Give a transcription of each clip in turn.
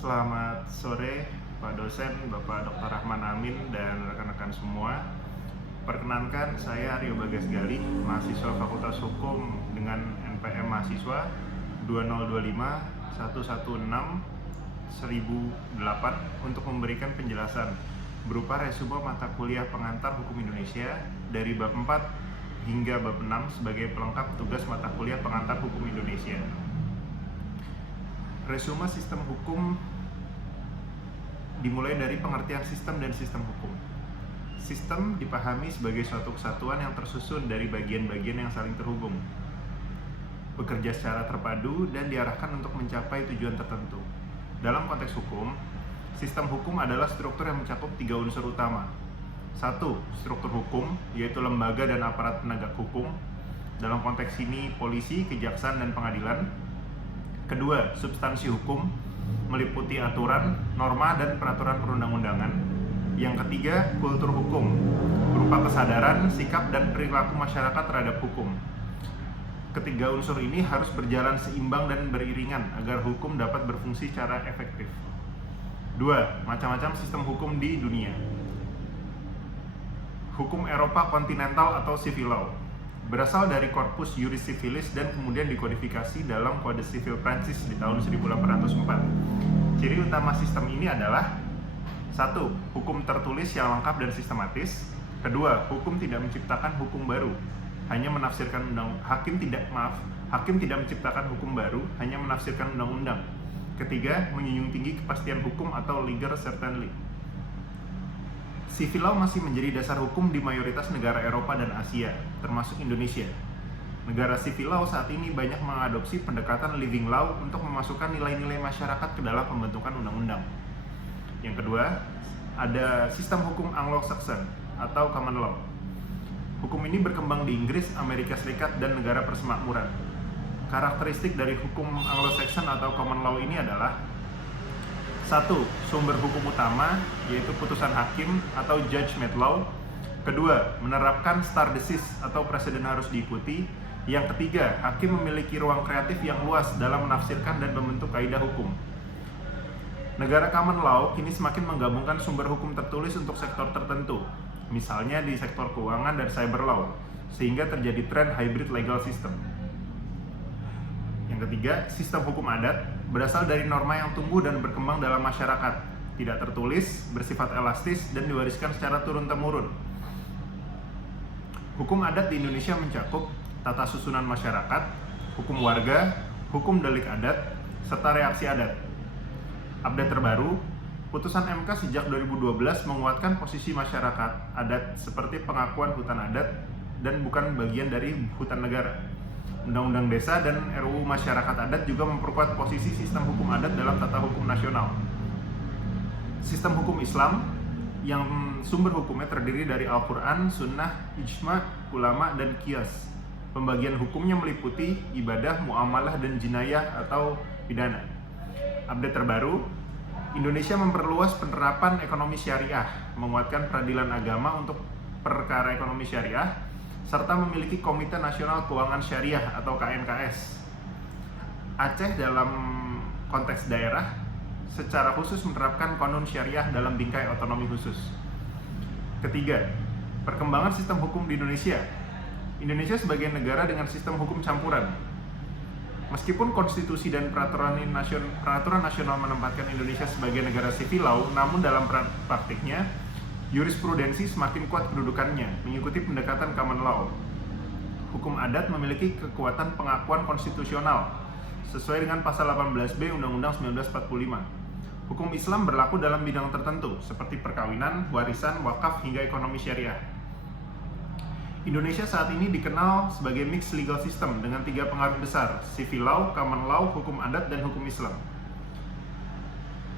Selamat sore Pak dosen, Bapak Dr. Rahman Amin, dan rekan-rekan semua. Perkenankan, saya Aryo Bagas Galih, mahasiswa Fakultas Hukum dengan NPM mahasiswa 2025 116 1008 untuk memberikan penjelasan berupa resume mata kuliah pengantar Hukum Indonesia dari bab 4 hingga bab 6 sebagai pelengkap tugas mata kuliah pengantar Hukum Indonesia. Resume sistem hukum dimulai dari pengertian sistem dan sistem hukum. Sistem dipahami sebagai suatu kesatuan yang tersusun dari bagian-bagian yang saling terhubung, bekerja secara terpadu dan diarahkan untuk mencapai tujuan tertentu. Dalam konteks hukum, sistem hukum adalah struktur yang mencakup 3 unsur utama. 1. Struktur hukum, yaitu lembaga dan aparat penegak hukum. Dalam konteks ini, polisi, kejaksaan, dan pengadilan. 2. Substansi hukum, meliputi aturan, norma, dan peraturan perundang-undangan. Yang 3. Kultur hukum, berupa kesadaran, sikap, dan perilaku masyarakat terhadap hukum. Ketiga unsur ini harus berjalan seimbang dan beriringan agar hukum dapat berfungsi secara efektif. 2. Macam-macam sistem hukum di dunia. Hukum Eropa kontinental atau civil law berasal dari Corpus Juris Civilis dan kemudian dikodifikasi dalam Kode Sivil Prancis di tahun 1804. Ciri utama sistem ini adalah 1. Hukum tertulis yang lengkap dan sistematis. 2. Hukum tidak menciptakan hukum baru, hanya menafsirkan hakim tidak menciptakan hukum baru, hanya menafsirkan undang-undang. 3. Menjunjung tinggi kepastian hukum atau legal certainty. Civil law masih menjadi dasar hukum di mayoritas negara Eropa dan Asia, termasuk Indonesia. Negara civil law saat ini banyak mengadopsi pendekatan living law untuk memasukkan nilai-nilai masyarakat ke dalam pembentukan undang-undang. Yang kedua, ada sistem hukum Anglo-Saxon atau common law. Hukum ini berkembang di Inggris, Amerika Serikat, dan negara persemakmuran. Karakteristik dari hukum Anglo-Saxon atau common law ini adalah 1. Sumber hukum utama, yaitu putusan hakim atau judge-made law. 2. Menerapkan stare decisis atau presiden harus diikuti. Yang 3. Hakim memiliki ruang kreatif yang luas dalam menafsirkan dan membentuk kaidah hukum. Negara common law kini semakin menggabungkan sumber hukum tertulis untuk sektor tertentu, misalnya di sektor keuangan dan cyber law, sehingga terjadi tren hybrid legal system. Yang ketiga, sistem hukum adat berasal dari norma yang tumbuh dan berkembang dalam masyarakat, tidak tertulis, bersifat elastis, dan diwariskan secara turun-temurun. Hukum adat di Indonesia mencakup tata susunan masyarakat, hukum warga, hukum delik adat, serta reaksi adat. Update terbaru, putusan MK sejak 2012 menguatkan posisi masyarakat adat seperti pengakuan hutan adat dan bukan bagian dari hutan negara. Undang-Undang Desa dan RUU Masyarakat Adat juga memperkuat posisi sistem hukum adat dalam tata hukum nasional. Sistem hukum Islam yang sumber hukumnya terdiri dari Al-Quran, Sunnah, Ijma, Ulama, dan Qiyas. Pembagian hukumnya meliputi ibadah, muamalah, dan jinayah atau pidana. Update terbaru, Indonesia memperluas penerapan ekonomi syariah, menguatkan peradilan agama untuk perkara ekonomi syariah, serta memiliki Komite Nasional Keuangan Syariah atau KNKS. Aceh dalam konteks daerah secara khusus menerapkan konon syariah dalam bingkai otonomi khusus. Ketiga, perkembangan sistem hukum di Indonesia. Indonesia sebagai negara dengan sistem hukum campuran. Meskipun konstitusi dan peraturan nasional menempatkan Indonesia sebagai negara civil law, namun dalam praktiknya jurisprudensi semakin kuat kedudukannya, mengikuti pendekatan common law. Hukum adat memiliki kekuatan pengakuan konstitusional, sesuai dengan pasal 18B Undang-Undang 1945. Hukum Islam berlaku dalam bidang tertentu, seperti perkawinan, warisan, wakaf, hingga ekonomi syariah. Indonesia saat ini dikenal sebagai mixed legal system dengan 3 pengaruh besar, civil law, common law, hukum adat, dan hukum Islam.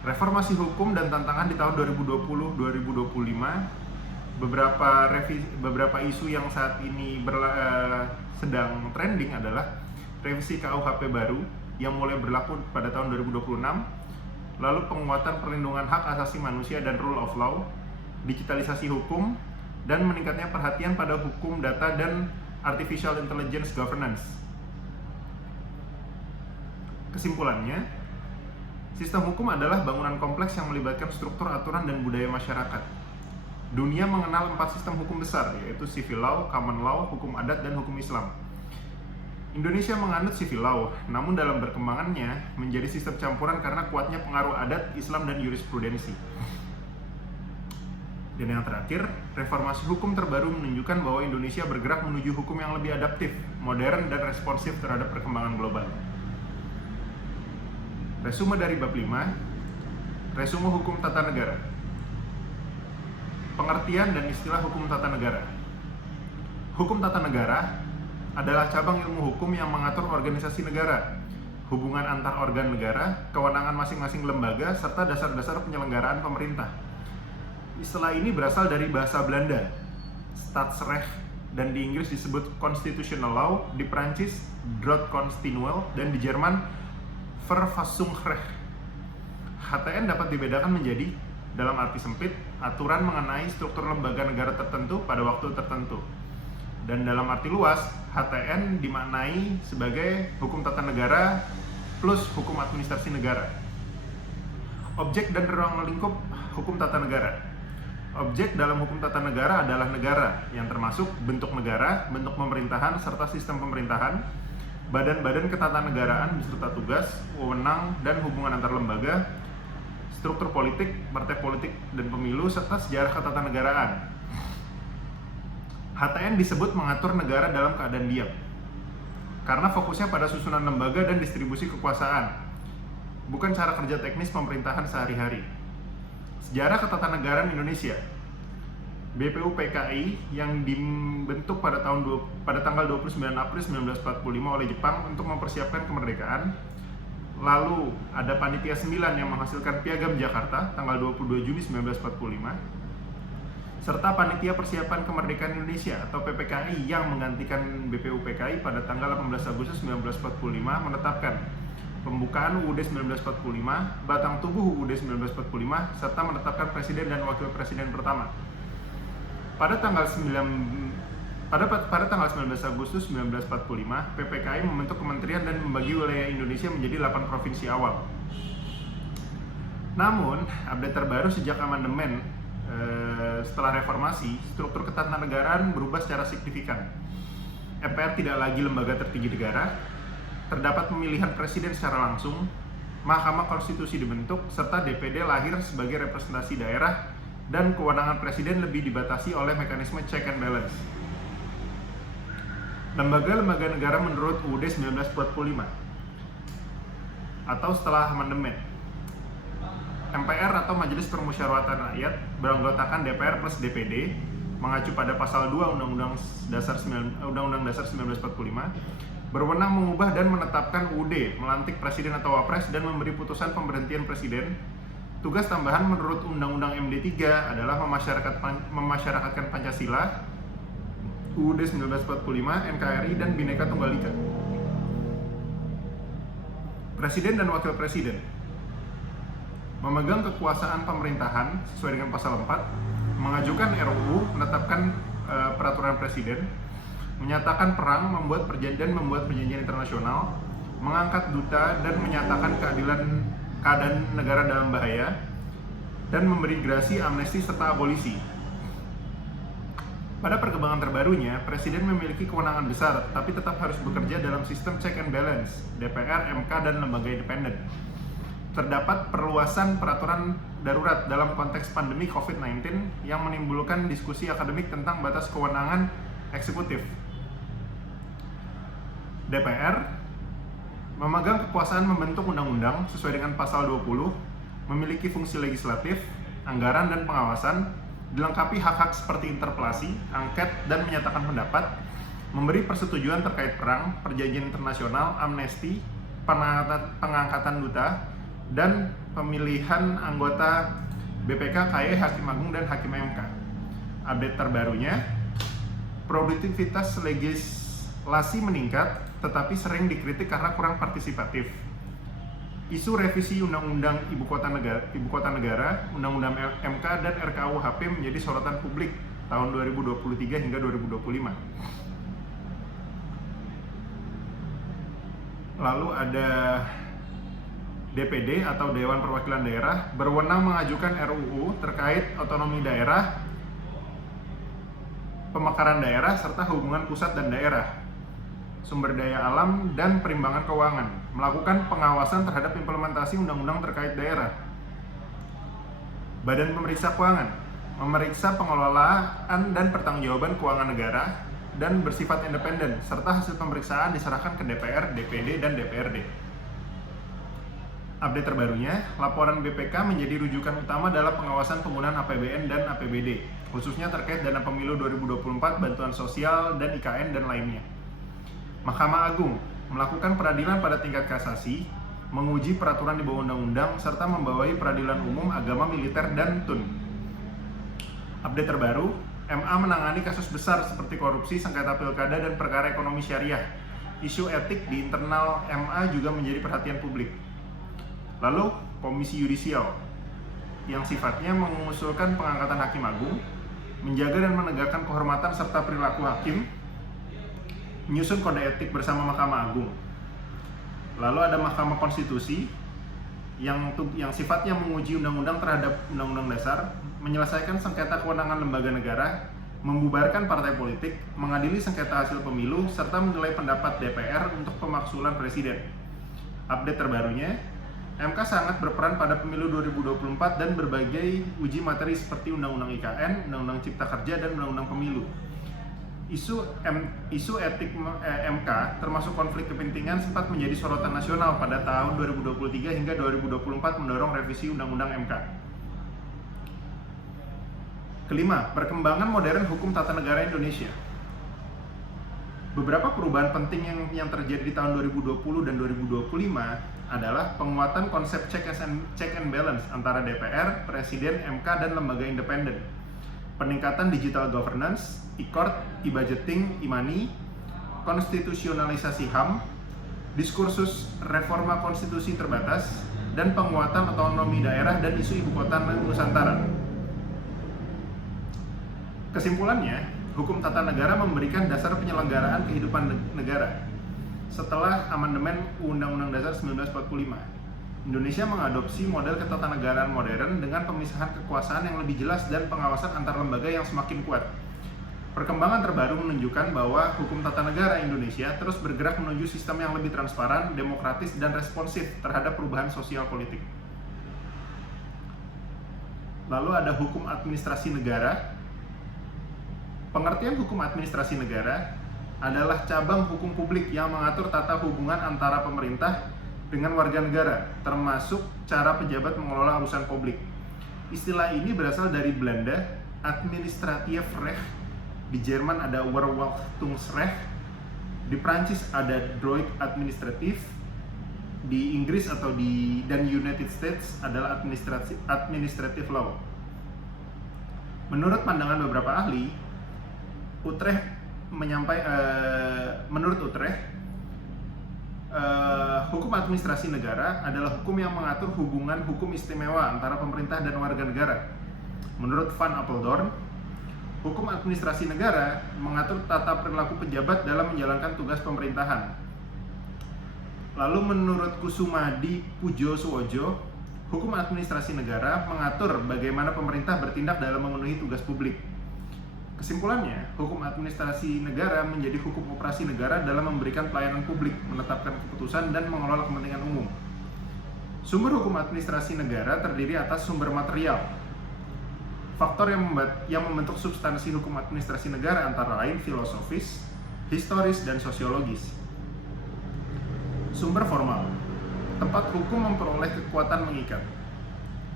Reformasi hukum dan tantangan di tahun 2020-2025, beberapa isu yang saat ini sedang trending adalah revisi KUHP baru yang mulai berlaku pada tahun 2026, lalu penguatan perlindungan hak asasi manusia dan rule of law, digitalisasi hukum, dan meningkatnya perhatian pada hukum data dan artificial intelligence governance. Kesimpulannya, Sistem hukum adalah bangunan kompleks yang melibatkan struktur, aturan, dan budaya masyarakat. Dunia mengenal 4 sistem hukum besar, yaitu civil law, common law, hukum adat, dan hukum Islam. Indonesia menganut civil law, namun dalam berkembangannya menjadi sistem campuran karena kuatnya pengaruh adat, Islam, dan jurisprudensi. Dan yang terakhir, reformasi hukum terbaru menunjukkan bahwa Indonesia bergerak menuju hukum yang lebih adaptif, modern, dan responsif terhadap perkembangan global. Resume dari bab 5, resume hukum tata negara. Pengertian dan istilah hukum tata negara. Hukum tata negara adalah cabang ilmu hukum yang mengatur organisasi negara, hubungan antar organ negara, kewenangan masing-masing lembaga, serta dasar-dasar penyelenggaraan pemerintah. Istilah ini berasal dari bahasa Belanda, Staatsrecht, dan di Inggris disebut Constitutional Law, di Prancis Droit constitutionnel, dan di Jerman Verfassungsrecht. HTN dapat dibedakan menjadi, dalam arti sempit, aturan mengenai struktur lembaga negara tertentu pada waktu tertentu. Dan dalam arti luas, HTN dimaknai sebagai hukum tata negara plus hukum administrasi negara. Objek dan ruang lingkup hukum tata negara. Objek dalam hukum tata negara adalah negara, yang termasuk bentuk negara, bentuk pemerintahan, serta sistem pemerintahan, badan-badan ketatanegaraan beserta tugas, wewenang, dan hubungan antar lembaga, struktur politik, partai politik, dan pemilu, serta sejarah ketatanegaraan. HTN disebut mengatur negara dalam keadaan diam, karena fokusnya pada susunan lembaga dan distribusi kekuasaan, bukan cara kerja teknis pemerintahan sehari-hari. Sejarah ketatanegaraan Indonesia. BPUPKI yang dibentuk pada tanggal 29 April 1945 oleh Jepang untuk mempersiapkan kemerdekaan. Lalu ada Panitia 9 yang menghasilkan Piagam Jakarta tanggal 22 Juni 1945. Serta Panitia Persiapan Kemerdekaan Indonesia atau PPKI yang menggantikan BPUPKI pada tanggal 18 Agustus 1945 menetapkan pembukaan UUD 1945, batang tubuh UUD 1945, serta menetapkan Presiden dan Wakil Presiden pertama. Pada tanggal 19 Agustus 1945, PPKI membentuk kementerian dan membagi wilayah Indonesia menjadi 8 provinsi awal. Namun, update terbaru sejak amandemen setelah reformasi, struktur ketatanegaraan berubah secara signifikan. MPR tidak lagi lembaga tertinggi negara, terdapat pemilihan presiden secara langsung, Mahkamah Konstitusi dibentuk, serta DPD lahir sebagai representasi daerah, dan kewenangan presiden lebih dibatasi oleh mekanisme check and balance. Lembaga-lembaga negara menurut UUD 1945 atau setelah amandemen. MPR atau Majelis Permusyawaratan Rakyat beranggotakan DPR plus DPD mengacu pada pasal 2 Undang-Undang Dasar 1945, berwenang mengubah dan menetapkan UUD, melantik presiden atau wapres, dan memberi putusan pemberhentian presiden. Tugas tambahan menurut Undang-Undang MD 3 adalah memasyarakatkan Pancasila, UUD 1945, NKRI, dan Bhinneka Tunggal Ika. Presiden dan Wakil Presiden memegang kekuasaan pemerintahan sesuai dengan pasal 4, mengajukan RUU, menetapkan peraturan presiden, menyatakan perang, membuat perjanjian internasional, mengangkat duta, dan menyatakan keadaan negara dalam bahaya, dan memberi gerasi, amnesti, serta abolisi. Pada perkembangan terbarunya, Presiden memiliki kewenangan besar, tapi tetap harus bekerja dalam sistem check and balance, DPR, MK, dan lembaga independen. Terdapat perluasan peraturan darurat dalam konteks pandemi COVID-19 yang menimbulkan diskusi akademik tentang batas kewenangan eksekutif. DPR memegang kekuasaan membentuk undang-undang sesuai dengan pasal 20, memiliki fungsi legislatif, anggaran, dan pengawasan, dilengkapi hak-hak seperti interpelasi, angket, dan menyatakan pendapat, memberi persetujuan terkait perang, perjanjian internasional, amnesti, pengangkatan duta, dan pemilihan anggota BPK, KY, Hakim Agung, dan Hakim MK. Update terbarunya, produktivitas legislasi meningkat, tetapi sering dikritik karena kurang partisipatif. Isu revisi Undang-Undang Ibu Kota Negara, Undang-Undang MK, dan RKUHP menjadi sorotan publik tahun 2023 hingga 2025. Lalu ada DPD atau Dewan Perwakilan Daerah berwenang mengajukan RUU terkait otonomi daerah, pemekaran daerah, serta hubungan pusat dan daerah, sumber daya alam, dan perimbangan keuangan, melakukan pengawasan terhadap implementasi undang-undang terkait daerah. Badan Pemeriksa Keuangan memeriksa pengelolaan dan pertanggungjawaban keuangan negara dan bersifat independen, serta hasil pemeriksaan diserahkan ke DPR, DPD, dan DPRD. Update terbarunya, laporan BPK menjadi rujukan utama dalam pengawasan penggunaan APBN dan APBD, khususnya terkait dana pemilu 2024, bantuan sosial, dan IKN, dan lainnya. Mahkamah Agung melakukan peradilan pada tingkat kasasi, menguji peraturan di bawah undang-undang, serta membawahi peradilan umum, agama, militer, dan TUN. Update terbaru, MA menangani kasus besar seperti korupsi, sengketa pilkada, dan perkara ekonomi syariah. Isu etik di internal MA juga menjadi perhatian publik. Lalu, Komisi Yudisial yang sifatnya mengusulkan pengangkatan Hakim Agung, menjaga dan menegakkan kehormatan serta perilaku hakim, menyusun kode etik bersama Mahkamah Agung. Lalu ada Mahkamah Konstitusi yang sifatnya menguji undang-undang terhadap undang-undang dasar, menyelesaikan sengketa kewenangan lembaga negara, membubarkan partai politik, mengadili sengketa hasil pemilu, serta menilai pendapat DPR untuk pemaksulan presiden. Update terbarunya, MK sangat berperan pada pemilu 2024 dan berbagai uji materi seperti Undang-Undang IKN, Undang-Undang Cipta Kerja, dan Undang-Undang Pemilu. Isu etik MK termasuk konflik kepentingan sempat menjadi sorotan nasional pada tahun 2023 hingga 2024 mendorong revisi Undang-Undang MK. Kelima, perkembangan modern hukum tata negara Indonesia. Beberapa perubahan penting yang terjadi di tahun 2020 dan 2025 adalah penguatan konsep check and balance antara DPR, Presiden, MK, dan lembaga independen, peningkatan digital governance, e-court, e-budgeting, e-money, konstitusionalisasi HAM, diskursus reforma konstitusi terbatas, dan penguatan otonomi daerah dan isu ibu kota Nusantara. Kesimpulannya, hukum tata negara memberikan dasar penyelenggaraan kehidupan negara. Setelah amandemen Undang-Undang Dasar 1945, Indonesia mengadopsi model ketatanegaraan modern dengan pemisahan kekuasaan yang lebih jelas dan pengawasan antar lembaga yang semakin kuat. Perkembangan terbaru menunjukkan bahwa hukum tata negara Indonesia terus bergerak menuju sistem yang lebih transparan, demokratis, dan responsif terhadap perubahan sosial politik. Lalu ada hukum administrasi negara. Pengertian hukum administrasi negara adalah cabang hukum publik yang mengatur tata hubungan antara pemerintah dengan warga negara, termasuk cara pejabat mengelola urusan publik. Istilah ini berasal dari Belanda, Administratiefrecht, di Jerman ada Verwaltungsrecht, di Prancis ada Droit administratif, di Inggris dan United States adalah administrative law. Menurut pandangan beberapa ahli, menurut Utrecht, hukum administrasi negara adalah hukum yang mengatur hubungan hukum istimewa antara pemerintah dan warga negara. Menurut Van Apeldoorn, hukum administrasi negara mengatur tata perilaku pejabat dalam menjalankan tugas pemerintahan. Lalu menurut Kusumadi Pujosuwojo, hukum administrasi negara mengatur bagaimana pemerintah bertindak dalam memenuhi tugas publik. Kesimpulannya, hukum administrasi negara menjadi hukum operasi negara dalam memberikan pelayanan publik, menetapkan keputusan, dan mengelola kepentingan umum. Sumber hukum administrasi negara terdiri atas sumber material. Faktor yang membentuk substansi hukum administrasi negara antara lain filosofis, historis, dan sosiologis. Sumber formal. Tempat hukum memperoleh kekuatan mengikat,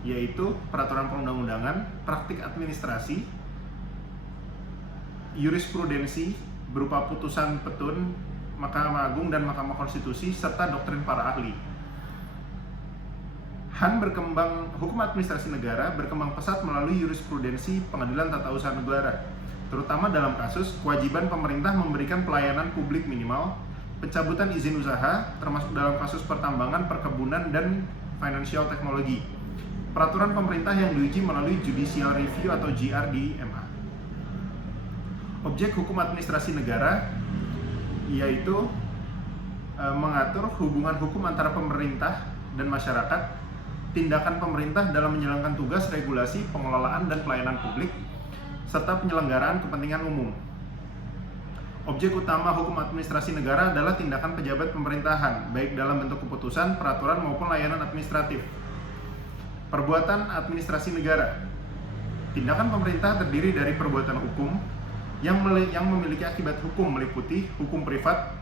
yaitu peraturan perundang-undangan, praktik administrasi, jurisprudensi berupa putusan petun, Mahkamah Agung dan Mahkamah Konstitusi, serta doktrin para ahli. Hukum administrasi negara berkembang pesat melalui jurisprudensi pengadilan tata usaha negara, terutama dalam kasus kewajiban pemerintah memberikan pelayanan publik minimal, pencabutan izin usaha, termasuk dalam kasus pertambangan, perkebunan, dan financial technology. Peraturan pemerintah yang diuji melalui judicial review atau JR di MA. Objek hukum administrasi negara yaitu mengatur hubungan hukum antara pemerintah dan masyarakat, tindakan pemerintah dalam menjalankan tugas, regulasi, pengelolaan, dan pelayanan publik, serta penyelenggaraan kepentingan umum. Objek utama hukum administrasi negara adalah tindakan pejabat pemerintahan, baik dalam bentuk keputusan, peraturan, maupun layanan administratif. Perbuatan administrasi negara. Tindakan pemerintah terdiri dari perbuatan hukum yang memiliki akibat hukum, meliputi hukum privat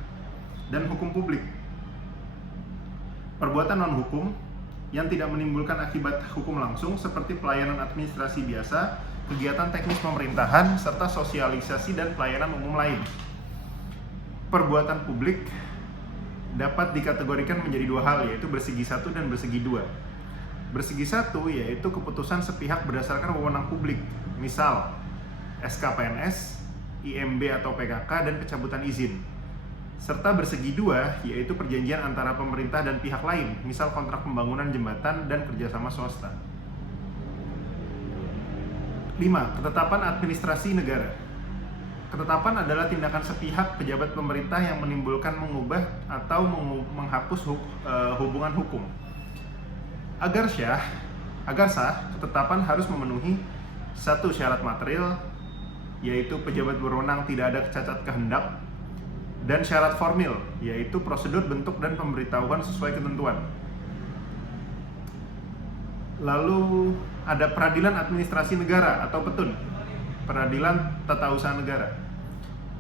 dan hukum publik. Perbuatan non-hukum yang tidak menimbulkan akibat hukum langsung seperti pelayanan administrasi biasa, kegiatan teknis pemerintahan, serta sosialisasi dan pelayanan umum lain. Perbuatan publik dapat dikategorikan menjadi dua hal, yaitu bersegi satu dan bersegi dua. Bersegi satu yaitu keputusan sepihak berdasarkan wewenang publik, misal SK PNS, IMB atau PKK, dan pencabutan izin. Serta bersegi dua yaitu perjanjian antara pemerintah dan pihak lain, misal kontrak pembangunan jembatan dan kerjasama swasta. 5. Ketetapan administrasi negara. Ketetapan adalah tindakan sepihak pejabat pemerintah yang menimbulkan, mengubah, atau menghapus hubungan hukum. Agar sah, ketetapan harus memenuhi satu syarat material, yaitu pejabat berwenang tidak ada cacat kehendak, dan syarat formil, yaitu prosedur, bentuk, dan pemberitahuan sesuai ketentuan. Lalu ada peradilan administrasi negara atau PETUN, peradilan tata usaha negara.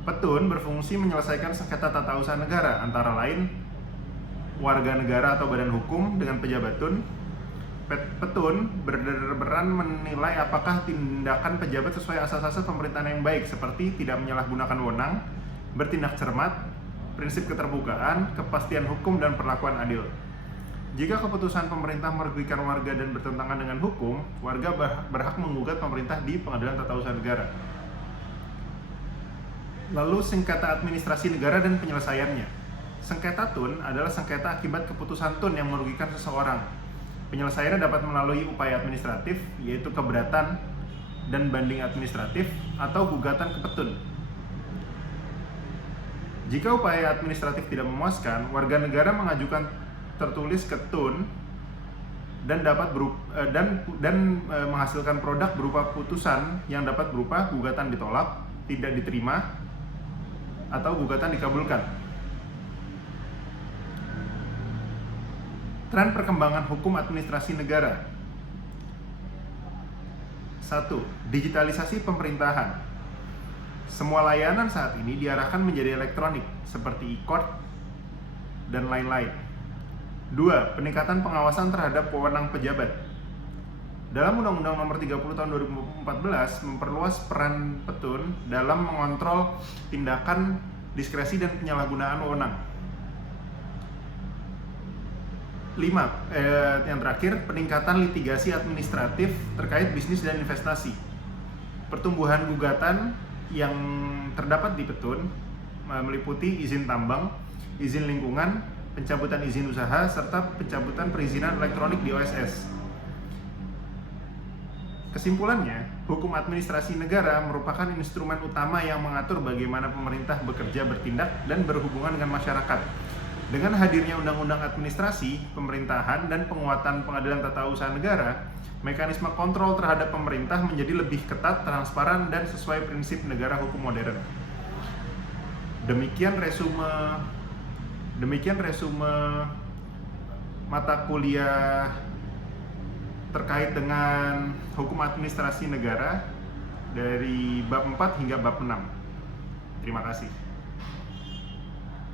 PETUN berfungsi menyelesaikan sengketa tata usaha negara, antara lain warga negara atau badan hukum dengan pejabat PETUN. PETUN berperan menilai apakah tindakan pejabat sesuai asas-asas pemerintahan yang baik, seperti tidak menyalahgunakan wewenang, bertindak cermat, prinsip keterbukaan, kepastian hukum, dan perlakuan adil. Jika keputusan pemerintah merugikan warga dan bertentangan dengan hukum, warga berhak menggugat pemerintah di Pengadilan Tata Usaha Negara. Lalu sengketa administrasi negara dan penyelesaiannya. Sengketa TUN adalah sengketa akibat keputusan TUN yang merugikan seseorang. Penyelesaiannya dapat melalui upaya administratif, yaitu keberatan dan banding administratif, atau gugatan ke PETUN. Jika upaya administratif tidak memuaskan, warga negara mengajukan tertulis ke TUN dan menghasilkan produk berupa putusan yang dapat berupa gugatan ditolak, tidak diterima, atau gugatan dikabulkan. Tren perkembangan hukum administrasi negara. 1. Digitalisasi pemerintahan. Semua layanan saat ini diarahkan menjadi elektronik, seperti e-court dan lain-lain. 2. Peningkatan pengawasan terhadap wewenang pejabat. Dalam Undang-Undang Nomor 30 Tahun 2014 memperluas peran PETUN dalam mengontrol tindakan diskresi dan penyalahgunaan wewenang. 5. Yang terakhir, peningkatan litigasi administratif terkait bisnis dan investasi. Pertumbuhan gugatan yang terdapat di PETUN meliputi izin tambang, izin lingkungan, pencabutan izin usaha, serta pencabutan perizinan elektronik di OSS. Kesimpulannya, hukum administrasi negara merupakan instrumen utama yang mengatur bagaimana pemerintah bekerja, bertindak, dan berhubungan dengan masyarakat. Dengan hadirnya undang-undang administrasi, pemerintahan, dan penguatan pengadilan tata usaha negara, mekanisme kontrol terhadap pemerintah menjadi lebih ketat, transparan, dan sesuai prinsip negara hukum modern. Demikian resume mata kuliah terkait dengan hukum administrasi negara dari bab 4 hingga bab 6. Terima kasih.